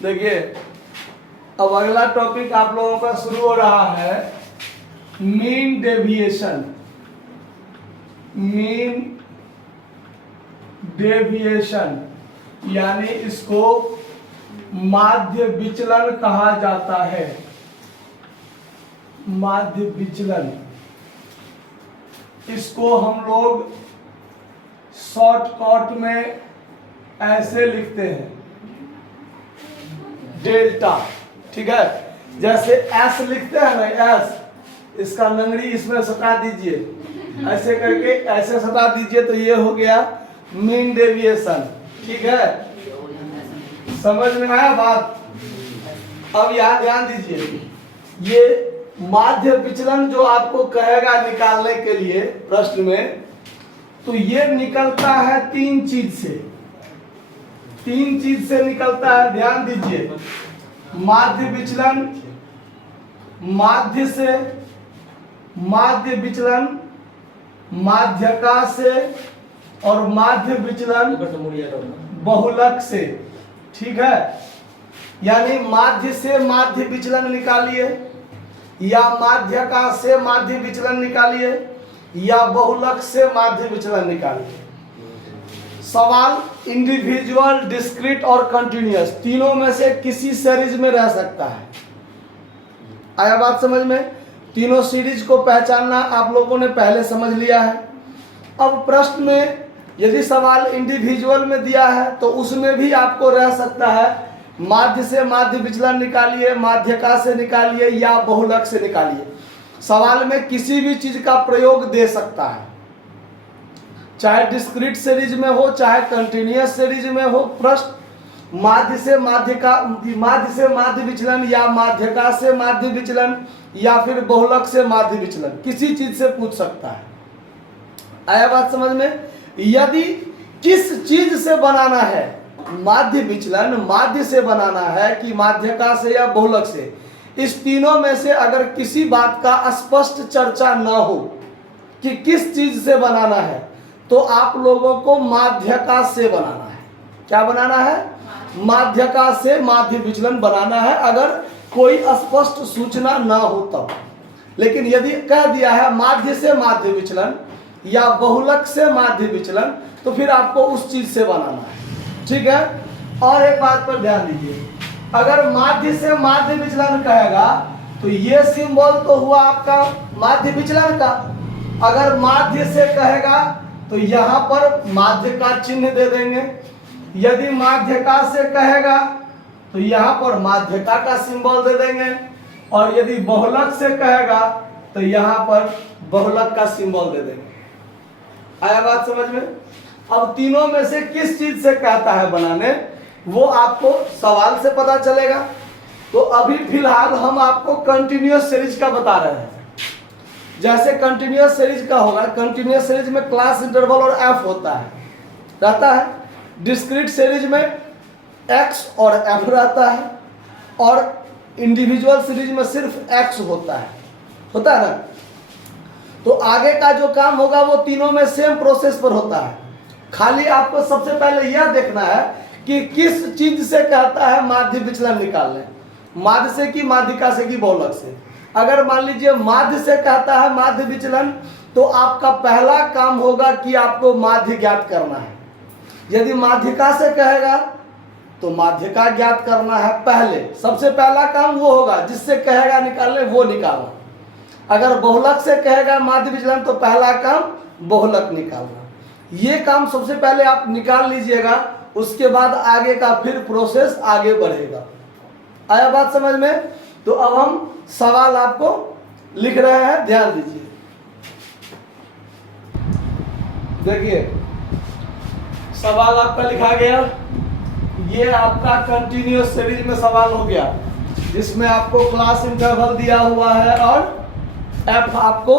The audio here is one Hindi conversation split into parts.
देखिए, अब अगला टॉपिक आप लोगों का शुरू हो रहा है मीन डेविएशन। मीन डेविएशन यानी इसको माध्य विचलन कहा जाता है। माध्य विचलन, इसको हम लोग शॉर्टकट में ऐसे लिखते हैं डेल्टा। ठीक है, जैसे एस लिखते हैं ना, एस, इसका नंगड़ी इसमें सटा दीजिए, ऐसे करके ऐसे सटा दीजिए तो ये हो गया मीन डेविएशन। ठीक है, समझ में आया बात? अब यहाँ ध्यान दीजिए, ये माध्य विचलन जो आपको कहेगा निकालने के लिए प्रश्न में, तो ये निकलता है तीन चीज से। तीन चीज से निकलता है, ध्यान दीजिए। माध्य विचलन, माध्य से, माध्य विचलन माध्यका से, और माध्य विचलन बहुलक से। ठीक है, यानी माध्य से माध्य विचलन निकालिए, या माध्यका से माध्य विचलन निकालिए, या बहुलक से माध्य विचलन निकालिए। सवाल इंडिविजुअल, डिस्क्रीट और कंटिन्यूअस, तीनों में से किसी सीरीज में रह सकता है। आया बात समझ में? तीनों सीरीज को पहचानना आप लोगों ने पहले समझ लिया है। अब प्रश्न में यदि सवाल इंडिविजुअल में दिया है तो उसमें भी आपको रह सकता है माध्य से माध्य विचलन निकालिए, माध्यका से निकालिए, या बहुलक से निकालिए। सवाल में किसी भी चीज का प्रयोग दे सकता है, चाहे डिस्क्रीट सीरीज में हो, चाहे कंटिन्यूअस सीरीज में हो। प्रश्न माध्य से माध्यका, माध्य से माध्य विचलन, या माध्यका से माध्य विचलन, या फिर बहुलक से माध्य विचलन, किसी चीज से पूछ सकता है। आया बात समझ में? यदि किस चीज से बनाना है माध्य विचलन, माध्य से बनाना है कि माध्यका से या बहुलक से, इस तीनों में से अगर किसी बात का स्पष्ट चर्चा न हो कि किस चीज से बनाना है, तो आप लोगों को माध्यका से बनाना है। क्या बनाना है? माध्यका से माध्य विचलन बनाना है, अगर कोई स्पष्ट सूचना ना हो तब। लेकिन यदि कह दिया है माध्य से माध्य विचलन या बहुलक से माध्य विचलन, तो फिर आपको उस चीज से बनाना है। ठीक है, और एक बात पर ध्यान दीजिए, अगर माध्य से माध्य विचलन कहेगा तो ये सिंबल तो हुआ आपका माध्य विचलन का। अगर माध्य से कहेगा तो यहाँ पर माध्य का चिन्ह दे देंगे। यदि माध्यका से कहेगा तो यहाँ पर माध्यका का सिंबल दे देंगे, और यदि बहुलक से कहेगा तो यहाँ पर बहुलक का सिंबल दे देंगे। आया बात समझ में? अब तीनों में से किस चीज से कहता है बनाने, वो आपको सवाल से पता चलेगा। तो अभी फिलहाल हम आपको कंटिन्यूअस सीरीज का बता रहे हैं। जैसे कंटिन्यूअस सीरीज का होगा, कंटिन्यूअस सीरीज में क्लास इंटरवल और एफ होता है, रहता है। डिस्क्रीट सीरीज में एक्स और एफ रहता है, और इंडिविजुअल सीरीज में सिर्फ एक्स होता है ना। तो आगे का जो काम होगा वो तीनों में सेम प्रोसेस पर होता है। खाली आपको सबसे पहले यह देखना है कि किस चीज से कहता है माध्य विचलन निकालने, माध्य से कि माध्यका से कि बहुलक से। अगर मान लीजिए माध्य से कहता है माध्य विचलन, तो आपका पहला काम होगा कि आपको माध्य ज्ञात करना है। यदि माध्यका से कहेगा तो माध्यका ज्ञात करना है पहले, सबसे पहला काम वो होगा, जिससे कहेगा निकालने वो निकालना। अगर बहुलक से कहेगा माध्य विचलन तो पहला काम बहुलक निकालना। ये काम सबसे पहले आप निकाल लीजिएगा, उसके बाद आगे का फिर प्रोसेस आगे बढ़ेगा। आया बात समझ में? तो अब हम सवाल आपको लिख रहे हैं, ध्यान दीजिए। देखिए, सवाल आपका लिखा गया। ये आपका कंटिन्यूअस सीरीज में सवाल हो गया, जिसमें आपको क्लास इंटरवल दिया हुआ है और एफ आपको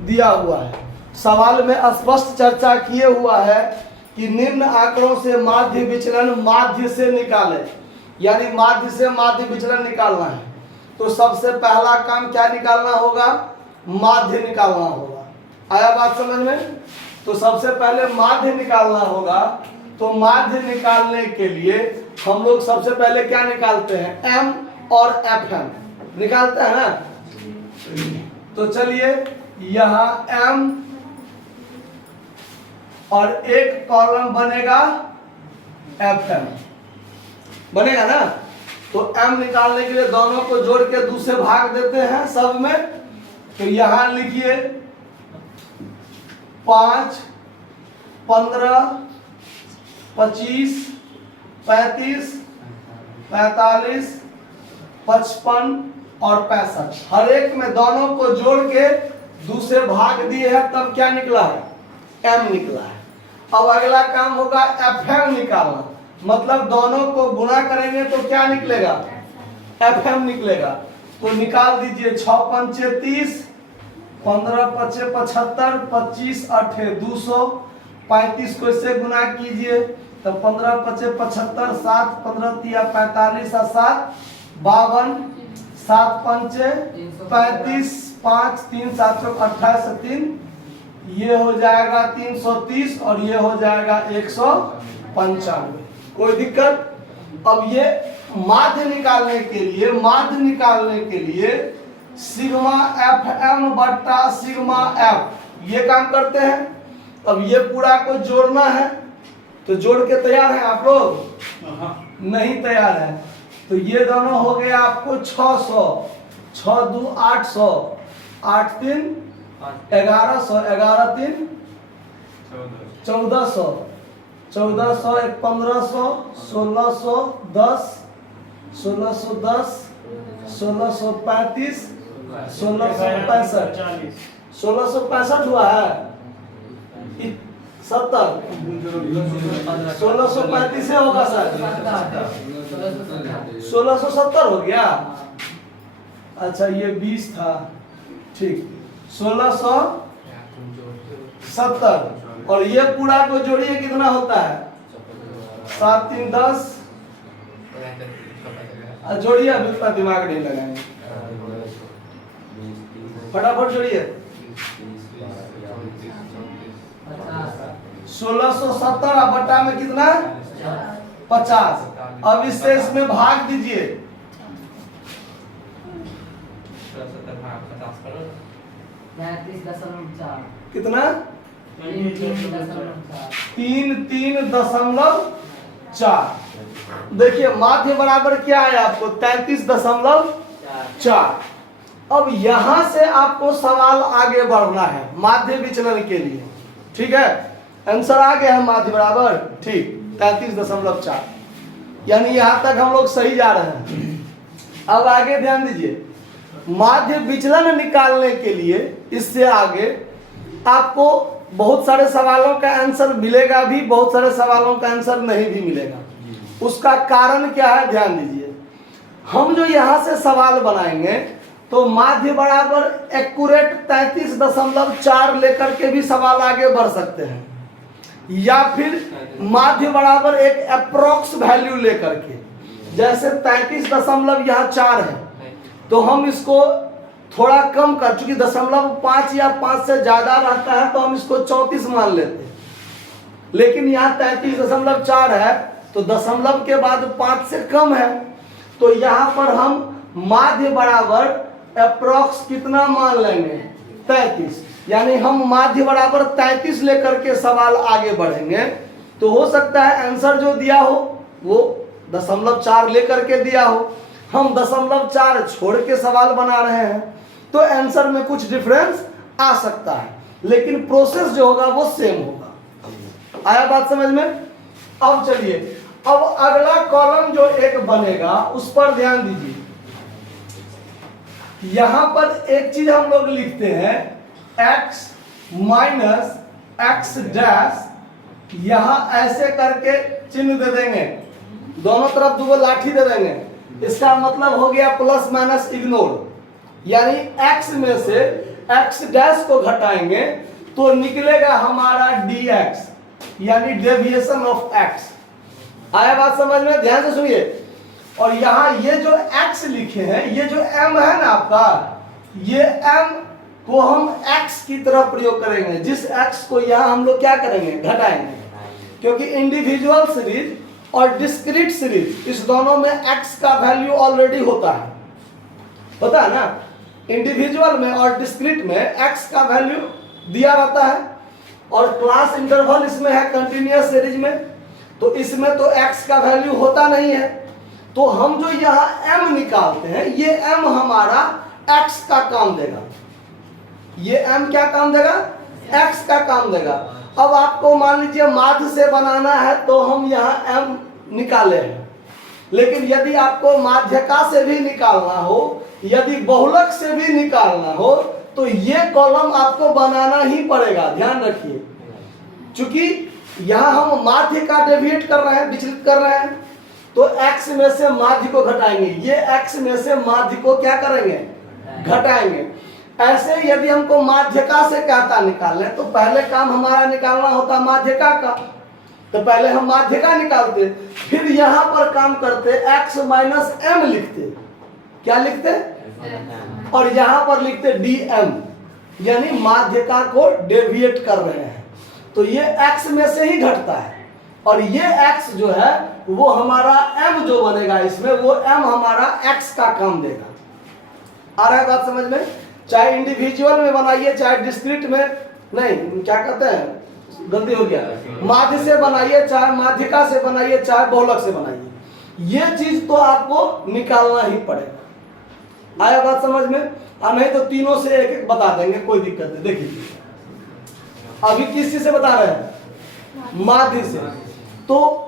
दिया हुआ है। सवाल में स्पष्ट चर्चा किए हुआ है कि निम्न आंकड़ों से माध्य विचलन माध्य से निकालें, यानी माध्य से माध्य विचलन निकालना है। तो सबसे पहला काम क्या निकालना होगा? माध्य निकालना होगा। आया बात समझ में? तो सबसे पहले माध्य निकालना होगा। तो माध्य निकालने के लिए हम लोग सबसे पहले क्या निकालते हैं, एम और एफ एम निकालते हैं ना। तो चलिए यहाँ एम और एक कॉलम बनेगा एफ एम बनेगा ना। तो एम निकालने के लिए दोनों को जोड़ के दूसरे भाग देते हैं सब में। तो यहां लिखिए 5, 15, 25, 35, 45, 55 और 65, हर एक में दोनों को जोड़ के दूसरे भाग दिए हैं, तब क्या निकला है, एम निकला है। अब अगला काम होगा एफ एम निकालना, मतलब दोनों को गुणा करेंगे तो क्या निकलेगा, एफ एम निकलेगा। तो निकाल दीजिए 6 पंचे 30, 15 पचे 75, 25 8 200, 35 को इससे गुना कीजिए तो 15 पचे 75, 7 15 तिया 45 और 7 52, 7 पंचे 35, 5 3 7 28 3, ये हो जाएगा 330 और ये हो जाएगा 195। कोई दिक्कत। अब ये माध्य निकालने के लिए सिग्मा एफ एम बट्टा सिग्मा एफ ये काम करते हैं। अब ये पूरा को जोड़ना है, तो जोड़ के तैयार हैं आप लोग, नहीं तैयार है तो ये दोनों हो गए आपको 600, 6 2 800, 8 3 1100, 11 3 1400, 1400 1 1500, 1610, 1610, 1635, 1665, 1665 हुआ है 70, 1635 से होगा सर, 1670 हो गया। अच्छा ये 20 था, ठीक 1670 और ये पूरा को जोड़िए कितना होता है, 7 3 10, जोड़िए अभी उतना दिमाग नहीं लगाएंगे, फटाफट जोड़िए 1670 और बट्टा में कितना 50। अब इससे इसमें भाग दीजिए, कितना 3.4। देखिए माध्य बराबर क्या है आपको 33.4। अब यहां से आपको सवाल आगे बढ़ना है माध्य विचलन के लिए, ठीक है। आंसर आ गया है माध्य बराबर, ठीक 33.4, यानी यहां तक हम लोग सही जा रहे हैं। अब आगे ध्यान दीजिए, माध्य विचलन निकालने के लिए इससे आगे आपको बहुत सारे सवालों का आंसर मिलेगा भी, बहुत सारे सवालों का आंसर नहीं भी मिलेगा। उसका कारण क्या है ध्यान दीजिए, हम जो यहां से सवाल बनाएंगे तो माध्य बराबर एक्यूरेट 33.4 लेकर के भी सवाल आगे बढ़ सकते हैं, या फिर माध्य बराबर एक अप्रोक्स वैल्यू लेकर के, जैसे 33.4 है तो हम इसको थोड़ा कम कर, चूंकि 0.5 या 5 से ज्यादा रहता है तो हम इसको 34 मान लेते हैं, लेकिन यहाँ 33.4 है तो दशमलव के बाद 5 से कम है, तो यहाँ पर हम माध्य बराबर अप्रोक्स कितना मान लेंगे 33, यानी हम माध्य बराबर 33 लेकर के सवाल आगे बढ़ेंगे। तो हो सकता है आंसर जो दिया हो वो 0.4 लेकर के दिया हो, हम 0.4 छोड़ के सवाल बना रहे हैं तो आंसर में कुछ डिफरेंस आ सकता है, लेकिन प्रोसेस जो होगा वो सेम होगा। आया बात समझ में। अब चलिए, अब अगला कॉलम जो एक बनेगा उस पर ध्यान दीजिए। यहां पर एक चीज हम लोग लिखते हैं x माइनस एक्स डैश, यहां ऐसे करके चिन्ह दे देंगे, दोनों तरफ दो लाठी दे देंगे, इसका मतलब हो गया प्लस माइनस इग्नोर, यानी x में से x डैश को घटाएंगे तो निकलेगा हमारा dx, यानी डेविएशन ऑफ x। आया बात समझ में, ध्यान से सुनिए। और यहाँ ये जो x लिखे हैं, ये जो m है ना आपका, ये m को हम x की तरफ प्रयोग करेंगे, जिस x को यहाँ हम लोग क्या करेंगे घटाएंगे, क्योंकि इंडिविजुअल सीरीज और डिस्क्रीट सीरीज, इस दोनों में x का वैल्यू ऑलरेडी होता है ना। इंडिविजुअल में और डिस्क्रीट में x का वैल्यू दिया रहता है, और क्लास इंटरवल इसमें है कंटिन्यूअस सीरीज में, तो इसमें तो x का वैल्यू होता नहीं है। तो हम जो यहाँ m निकालते हैं, ये m हमारा x का काम देगा, ये m क्या काम देगा, x का काम देगा। अब आपको मान लीजिए माध्य से बनाना है तो हम यहाँ m निकाले हैं, लेकिन यदि आपको माध्यका से भी निकालना हो, यदि बहुलक से भी निकालना हो, तो ये कॉलम आपको बनाना ही पड़ेगा। ध्यान रखिए, क्योंकि यहाँ हम माध्य का डेविएट कर रहे हैं, विचलित कर रहे हैं, तो x में से माध्य को घटाएंगे, ये x में से माध्य को क्या करेंगे, घटाएंगे। ऐसे यदि हमको माध्यका से कहता निकालना है, तो पहले काम हमारा निकालना होता माध्यका का, तो पहले हम माध्यका निकालते, फिर यहाँ पर काम करते x माइनस m लिखते, क्या लिखते, और यहाँ पर लिखते dm, यानी माध्यका को डेविएट कर रहे हैं। तो ये x में से ही घटता है, और ये x जो है वो हमारा m जो बनेगा इसमें, वो m हमारा x का काम देगा। आ रहा है बात समझ में? चाहे इंडिविजुअल में बनाइए, चाहे डिस्क्रीट में, नहीं क्या कहते हैं, गलती हो गया, माध्य से बनाइए, चाहे माध्यका से बनाइए, चाहे बहुलक से बनाइए, ये चीज तो आपको निकालना ही पड़ेगा। आया बात समझ में? और नहीं तो तीनों से एक एक बता देंगे, कोई दिक्कत नहीं। देखिए अभी किस चीज से बता रहे हैं, माध्य से, तो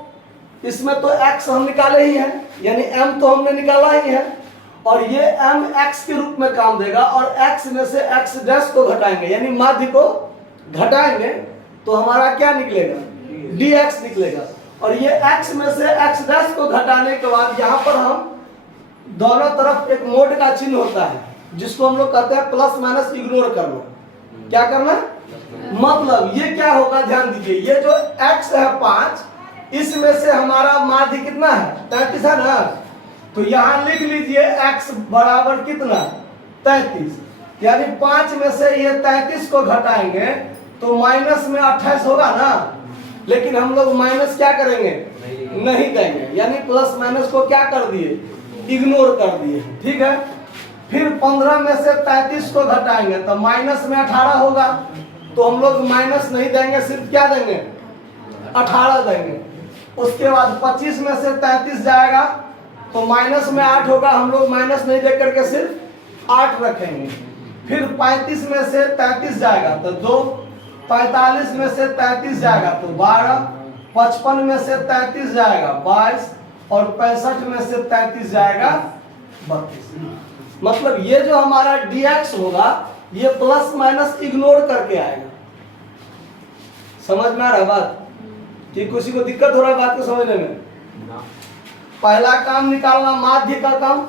इसमें तो x हम निकाले ही हैं, यानी m तो हमने निकाला ही है, और ये m x के रूप में काम देगा, और x में से x डैश को घटाएंगे, यानी माध्य को घटाएंगे, तो हमारा क्या निकलेगा, dx निकलेगा। और ये x में से x डैश को घटाने के बाद यहाँ पर हम दोनों तरफ एक मोड का चिन्ह होता है, जिसको हम लोग कहते हैं प्लस माइनस इग्नोर करना। क्या करना, मतलब ये क्या होगा, ध्यान दीजिए, ये जो x है 5, इसमें से हमारा माध्य कितना है, 33 है ना, तो यहाँ लिख लीजिए x बराबर कितना, 33, यानी 5 में से ये 33 को घटाएंगे तो माइनस में 28 होगा ना, लेकिन हम लोग माइनस क्या करेंगे, नहीं देंगे, यानी प्लस माइनस को क्या कर दिए, इग्नोर कर दिए। ठीक है, फिर 15 में से 33 को घटाएंगे तो माइनस में 18 होगा, तो हम लोग माइनस नहीं देंगे, सिर्फ क्या देंगे, 18 देंगे। उसके बाद 25 में से 33 जाएगा तो माइनस में 8 होगा, हम लोग माइनस नहीं दे करके सिर्फ 8 रखेंगे। फिर 35 में से 33 जाएगा तो 2, 45 में से 33 जाएगा तो 12, 55 में से 33 जाएगा 22, और 65 में से 33 जाएगा 32। मतलब ये जो हमारा dx होगा, ये प्लस माइनस इग्नोर करके आएगा। समझ में आ रहा बात, कि किसी को दिक्कत हो रहा है बात को समझने में? पहला काम निकालना माध्य का काम,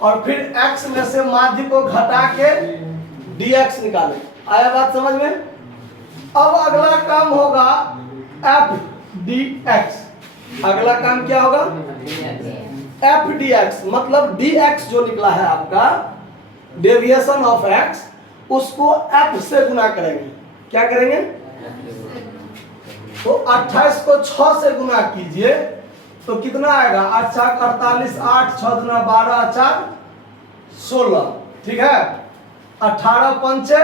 और फिर x में से माध्य को घटा के dx निकाले। आया बात समझ में? अब अगला काम होगा f dx। अगला काम क्या होगा, f dx, मतलब dx जो निकला है आपका, डेविएशन ऑफ x, उसको f से गुना करेंगे। क्या करेंगे, तो 28 को 6 से गुना कीजिए तो कितना आएगा, 8 4 48, 8 6 दूना 12, 4 16। ठीक है, 18 पंचे,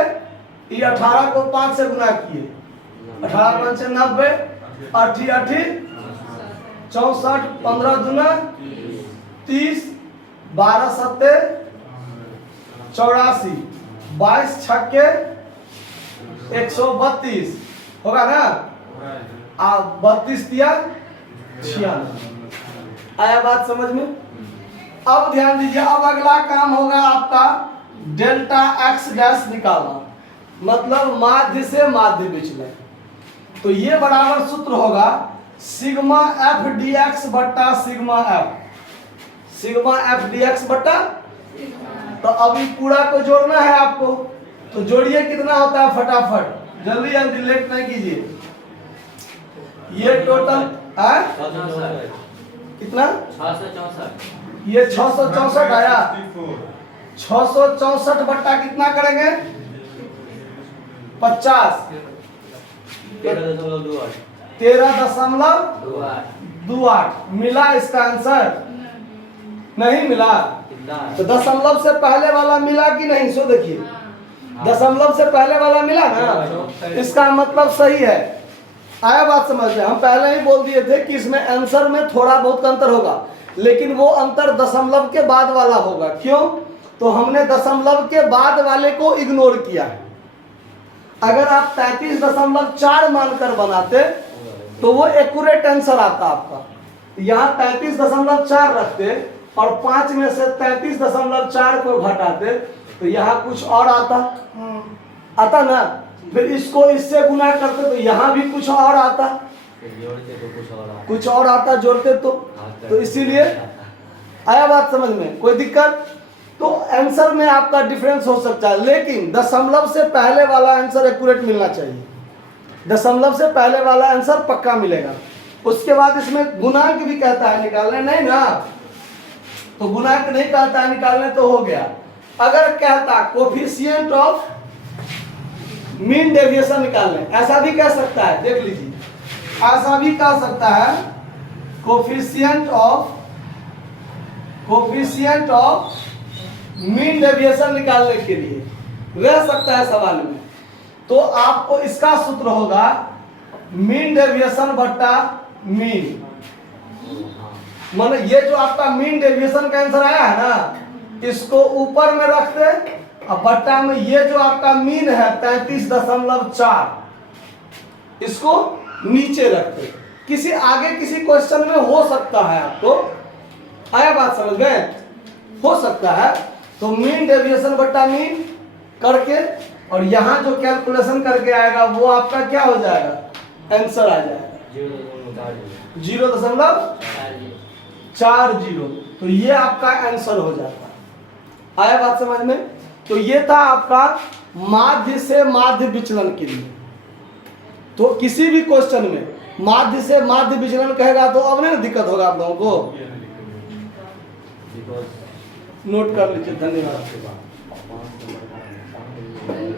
ये 18 को 5 से गुना किए, 18 पंचे 90, 8 8 64, 15 दूना 30, 12 7 84, 22 छक्के 132 होगा ना, आप 32 दिया 96। आया बात समझ में? अब ध्यान दीजिए, अब अगला काम होगा आपका डेल्टा x डैश निकालना, मतलब माध्य से माध्य विचलन। तो ये बराबर सूत्र होगा सिग्मा f dx बट्टा sigma f, sigma f dx बट्टा, तो अभी पूरा को जोड़ना है आपको, तो जोड़िए, कितना होता है फटाफट, जल्दी जल्दी, लेट नहीं कीजिए। ये टोटल कितना, 664, ये 664 आया, 664 बट्टा कितना करेंगे, 50, 13.28 2 8 मिला इसका आंसर? नहीं मिला। तो दशमलव से पहले वाला मिला कि नहीं? सो देखिए, दशमलव से पहले वाला मिला ना, इसका मतलब सही है। आया बात समझ में? हम पहले ही बोल दिए थे कि इसमें आंसर में थोड़ा बहुत अंतर होगा, लेकिन वो अंतर दशमलव के बाद वाला होगा। क्यों? तो हमने दशमलव के बाद वाले को इग्नोर किया है। अगर आप 33.4 मानकर बनाते तो वो एक्यूरेट आंसर आता आपका। यहाँ 33.4 रखते और 5 में से 33.4 को घटाते तो यहाँ कुछ और आता ना। फिर इसको इससे गुना करते तो यहाँ भी कुछ और आता, कुछ और आता जोड़ते तो इसीलिए। आया बात समझ में? कोई दिक्कत? तो आंसर में आपका डिफरेंस हो सकता है, लेकिन दशमलव से पहले वाला आंसर एक्यूरेट मिलना चाहिए। दशमलव से पहले वाला आंसर पक्का मिलेगा। उसके बाद इसमें गुणांक भी कहता है निकालने, नहीं ना? तो गुणांक नहीं कहता है निकालने तो हो गया। अगर कहता कोफिशिएंट ऑफ मीन डेविएशन निकालने, ऐसा भी कह सकता है, देख लीजिए, ऐसा भी कह सकता है कोफिशिएंट ऑफ मीन डेविएशन निकालने के लिए रह सकता है सवाल में। तो आपको इसका सूत्र होगा मीन डेविएशन बट्टा मीन। माने ये जो आपका मीन डेविएशन का आंसर आया है ना, इसको ऊपर में रखते और बट्टा में ये जो आपका मीन है 33.4 इसको नीचे रखते। किसी आगे किसी क्वेश्चन में हो सकता है आपको, आया बात समझ में? हो सकता है। तो मीन डेविएशन बट्टा मीन करके और यहाँ जो कैलकुलेशन करके आएगा वो आपका क्या हो जाएगा? आंसर आ जाएगा 0.40। तो ये आपका आंसर हो जाता है। आया बात समझ में? तो ये था आपका माध्य से माध्य विचलन के लिए। तो किसी भी क्वेश्चन में माध्य से माध्य विचलन कहेगा तो अब नहीं दिक्कत होगा आप लोगों को। नोट कर लीजिए। धन्यवाद।